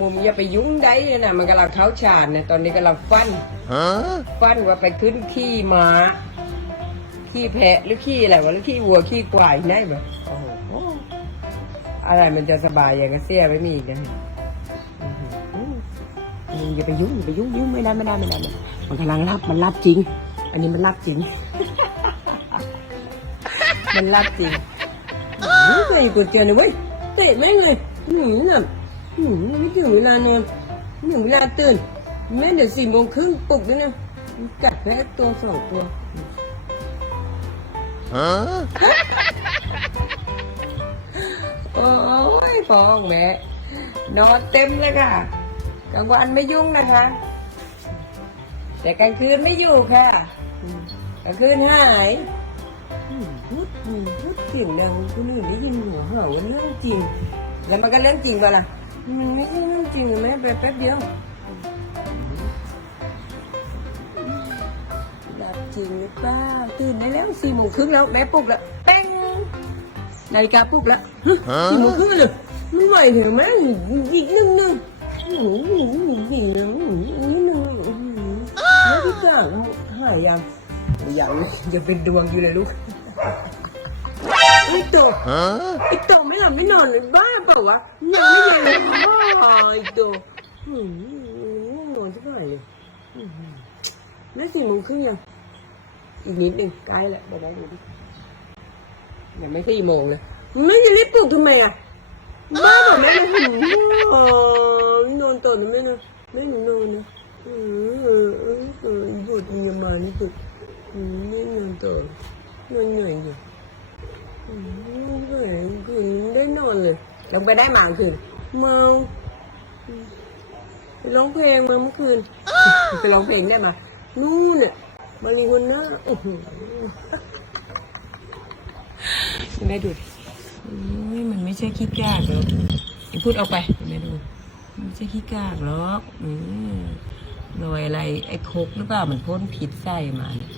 มุมอย่าไปยุ่งได้เลยนะมันกำลังเข้าฉานเนี่ยตอนนี้กำลังฟันฟันว่าไปขึ้นขี้ม้าขี้แพะหรือขี้อะไรวะหรือขี้วัวขี้ควายได้ไหมโอ้โหอะไรมันจะสบายอย่างกับเสียไม่มีอีกนะอื้อหือมึงอย่าไปยุ่งอย่าไปยุ่งยุ่งไม่ได้ไม่ได้ไม่ได้ไม่ได้มันกำลังรับมันรับจริง อันนี้มันรับจริง มันรับจริงอื้อไม่กดเจอเลยเว้ยเตะแม่งเลยหืมน่ะ หืมไม่ถึงเวลานอนไม่ถึงเวลาตื่น แม่เดี๋ยวสี่โมงครึ่งปลุกด้วยนะกัดแค่ตัวสองตัวฮะโอ้ยฟองแม่นอนเต็มเลยค่ะกลางวันไม่ยุ่งนะคะ แต่กลางคืนไม่อยู่ค่ะกลางคืนหายอืมพูดอืมพูดเสียงดังคนอื่นได้ยินหัวเห่าว่าเรื่องจริง แล้วมันก็เรื่องจริงป่ะล่ะ มันไม่ใช่เรื่องจริงเลยแม่ไปแป๊บเดียวหลับจริงหรือเปล่าตื่นได้แล้วสี่โมงครึ่งแล้วแม่ปลุกแล้วเป้งนาฬิกาปลุกแล้วฮะสี่โมงครึ่งเลยมันไหวถึงไหมอีกนึงนึงโอ้โหอีกนึงนิดนึงแล้วพี่จ๋าหายยังยังจะเป็นดวงอยู่เลยลูก ไอ้โตไอ้โตไม่หลับไม่นอนเลยบ้าเปล่าวะยังไม่เย็นเลยบ้าไอ้โตอืมง่วงนอนจะไหนเลยอืมแล้วสี่โมงครึ่งยังอีกนิดนึงใกล้แล้วบอกๆดูดิยังไม่สี่โมงเลยไม่จะรีบปลุกทำไมอะบ้าแบบไม่มาถึงนอนต่อนะไม่นะไม่หนูนอนนะอืมเออเออเออปวดมีมานี่ปวดอืมไม่นอนต่อนอนเหนื่อยอยู่อืมเหนื่อย คืนได้นอนเลยลงไปได้หมาคืนเมาร้องเพลงมาเมื่อคืนไปร้องเพลงได้มานู่นน่ะมารีวันน่าโอ้โหแม่ดูดิมันไม่ใช่ขี้กากหรอกพูดเอาไปแม่ดูไม่ใช่ขี้กากหรอกอืมรอยอะไรไอ้คกหรือเปล่ามันพ่นพิษใส่มาเนี่ย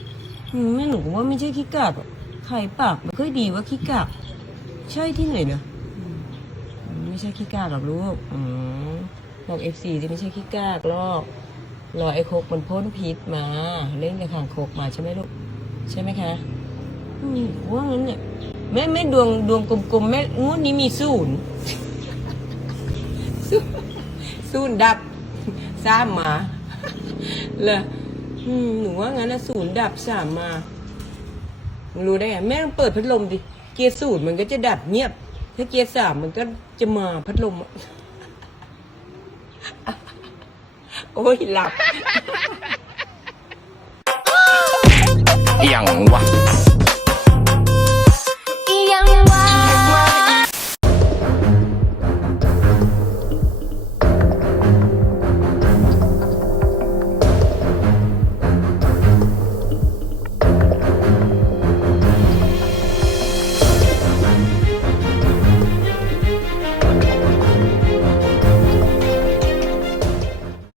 อืมแม่หนูว่าไม่ใช่ขี้กากหรอก ไข่ปากมันเคยดีว่าขี้กากใช่ที่ไหนเนอะไม่ใช่ขี้กากหรอกลูกอืมบอกเอฟซีที่ไม่ใช่ขี้กากหรอกรอยไอ้โคกมันพ่นพิษมา เล่นกับขางโคกมาใช่ไหมลูก ใช่ไหมคะอืมว่างั้นเนี่ยแม่แม่ดวงดวงกลมๆแม่งวดนี้มีศูนย์ศูนย์ดับสามมาเลยหนูว่างั้นนะศูนย์ดับสามมา มึงรู้ได้ไงแม่งเปิดพัดลมดิ เกียร์สูตรมันก็จะดับเงียบ ถ้าเกียร์สามมันก็จะมาพัดลมอะโอ้ยหลับ อย่างวะ